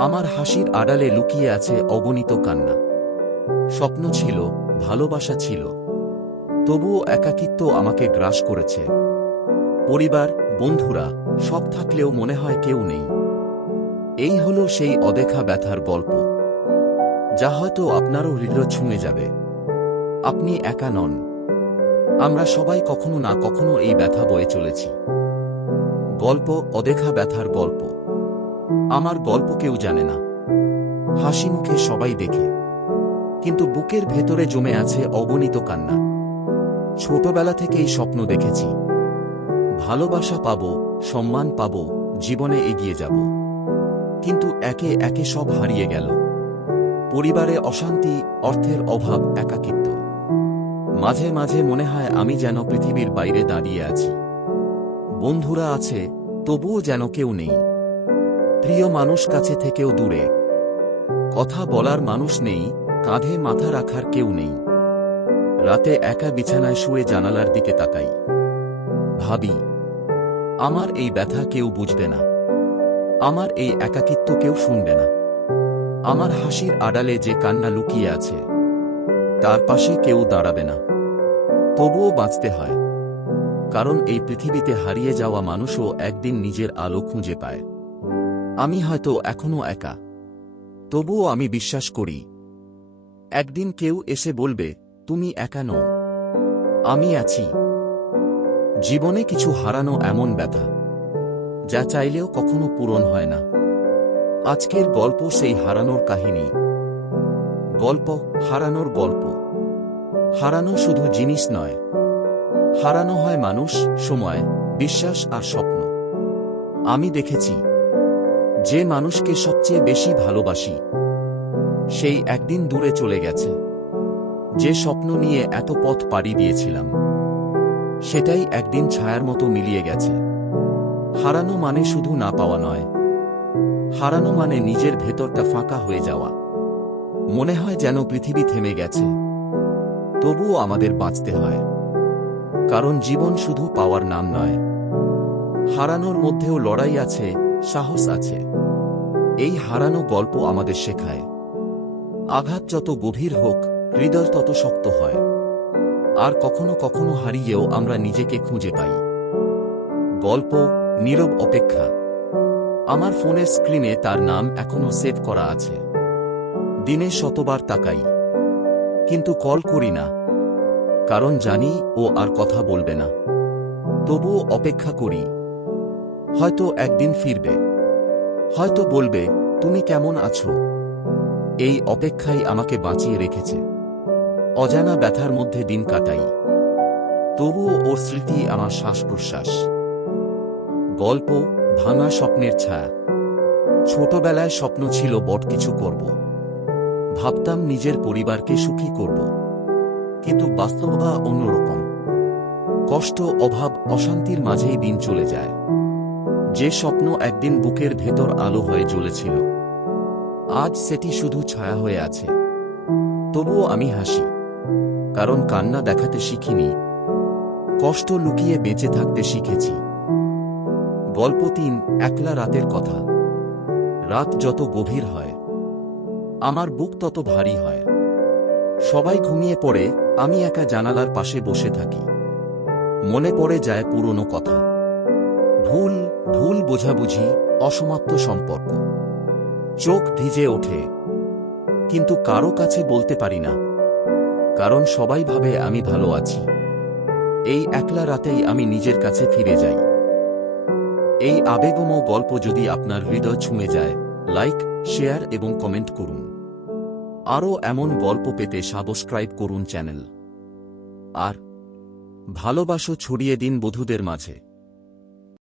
আমার হাসির আড়ালে লুকিয়ে আছে অগণিত কান্না। স্বপ্ন ছিল, ভালোবাসা ছিল, তবুও একাকিত্ব আমাকে গ্রাস করেছে। পরিবার, বন্ধুরা সব থাকলেও মনে হয় কেউ নেই। এই হলো সেই অদেখা ব্যথার গল্প, যা হয়তো আপনারও হৃদয় ছুঁয়ে যাবে। আপনি একা নন, আমরা সবাই কখনো না কখনো এই ব্যথা বয়ে চলেছি। গল্প, অদেখা ব্যথার গল্প। আমার গল্প কেউ জানে না, হাসি মুখে সবাই দেখে, কিন্তু বুকের ভেতরে জমে আছে অগণিত কান্না। ছোটবেলা থেকেই স্বপ্ন দেখেছি, ভালোবাসা পাব, সম্মান পাব, জীবনে এগিয়ে যাব। কিন্তু একে একে সব হারিয়ে গেল। পরিবারে অশান্তি, অর্থের অভাব, একাকিত্ব। মাঝে মাঝে মনে হয় আমি যেন পৃথিবীর বাইরে দাঁড়িয়ে আছি। বন্ধুরা আছে, তবুও যেন কেউ নেই। প্রিয় মানুষ কাছে থেকেও দূরে। কথা বলার মানুষ নেই, কাঁধে মাথা রাখার কেউ নেই। রাতে একা বিছানায় শুয়ে জানালার দিকে তাকাই, ভাবি আমার এই ব্যথা কেউ বুঝবে না, আমার এই একাকিত্ব কেউ শুনবে না। আমার হাসির আড়ালে যে কান্না লুকিয়ে আছে, তার পাশে কেউ দাঁড়াবে না। তবুও বাঁচতে হয়, কারণ এই পৃথিবীতে হারিয়ে যাওয়া মানুষও একদিন নিজের আলো খুঁজে পায়। আমি হয়তো এখনো একা, তবুও আমি বিশ্বাস করি একদিন কেউ এসে বলবে, তুমি একা নও, আমি আছি। জীবনে কিছু হারানো এমন ব্যথা, যা চাইলেও কখনো পূরণ হয় না। আজকের গল্প সেই হারানোর কাহিনী। গল্প, হারানোর গল্প। হারানো শুধু জিনিস নয়, হারানো হয় মানুষ, সময়, বিশ্বাস আর স্বপ্ন। আমি দেখেছি, যে মানুষকে সবচেয়ে বেশি ভালোবাসি, সেই একদিন দূরে চলে গেছে। যে স্বপ্ন নিয়ে এত পথ পাড়ি দিয়েছিলাম, সেটাই একদিন ছায়ার মতো মিলিয়ে গেছে। হারানো মানে শুধু না পাওয়া নয়, হারানো মানে নিজের ভেতরটা ফাঁকা হয়ে যাওয়া। মনে হয় যেন পৃথিবী থেমে গেছে, তবুও আমাদের বাঁচতে হয়, কারণ জীবন শুধু পাওয়ার নাম নয়। হারানোর মধ্যেও লড়াই আছে, সাহস আছে। এই হারানো গল্প আমাদের শেখায়, আঘাত যত গভীর হোক, হৃদয় তত শক্ত হয়। আর কখনো কখনো হারিয়েও আমরা নিজেকে খুঁজে পাই। গল্প, নীরব অপেক্ষা। আমার ফোনের স্ক্রিনে তার নাম এখনো সেভ করা আছে। দিনে শতবার তাকাই, কিন্তু কল করি না, কারণ জানি ও আর কথা বলবে না। তবুও অপেক্ষা করি, হয়তো একদিন ফিরবে, হয়তো বলবে, তুমি কেমন আছো। এই অপেক্ষাই আমাকে বাঁচিয়ে রেখেছে। অজানা ব্যথার মধ্যে দিন কাটাই, তবুও ওর স্মৃতি আমার শ্বাস প্রশ্বাস। গল্প, ভাঙা স্বপ্নের ছায়া। ছোটবেলায় স্বপ্ন ছিল বড় কিছু করব, ভাবতাম নিজের পরিবারকে সুখী করব, কিন্তু বাস্তবতা অন্যরকম। কষ্ট, অভাব, অশান্তির মাঝেই দিন চলে যায়। যে স্বপ্ন একদিন বুকের ভেতর আলো হয়ে জ্বলেছিল, আজ সেটি শুধু ছায়া হয়ে আছে। তবুও আমি হাসি, কারণ কান্না দেখাতে শিখিনি, কষ্ট লুকিয়ে বেঁচে থাকতে শিখেছি। গল্প ৩, একলা রাতের কথা। রাত যত গভীর হয়, আমার বুক তত ভারী হয়। সবাই ঘুমিয়ে পড়ে, আমি একা জানালার পাশে বসে থাকি। মনে পড়ে যায় পুরনো কথা, ভুল, ভুল বোঝাবুঝি, অসমাপ্ত সম্পর্ক। চোখ ভিজে ওঠে, কিন্তু কারো কাছে বলতে পারি না, কারণ সবাই ভাবে আমি ভালো আছি। এই একলা রাতেই আমি নিজের কাছে ফিরে যাই। এই আবেগময় গল্প যদি আপনার হৃদয় ছুঁয়ে যায়, লাইক, শেয়ার এবং কমেন্ট করুন। আরও এমন গল্প পেতে সাবস্ক্রাইব করুন চ্যানেল। আর ভালোবাসা ছড়িয়ে দিন বধূদের মাঝে।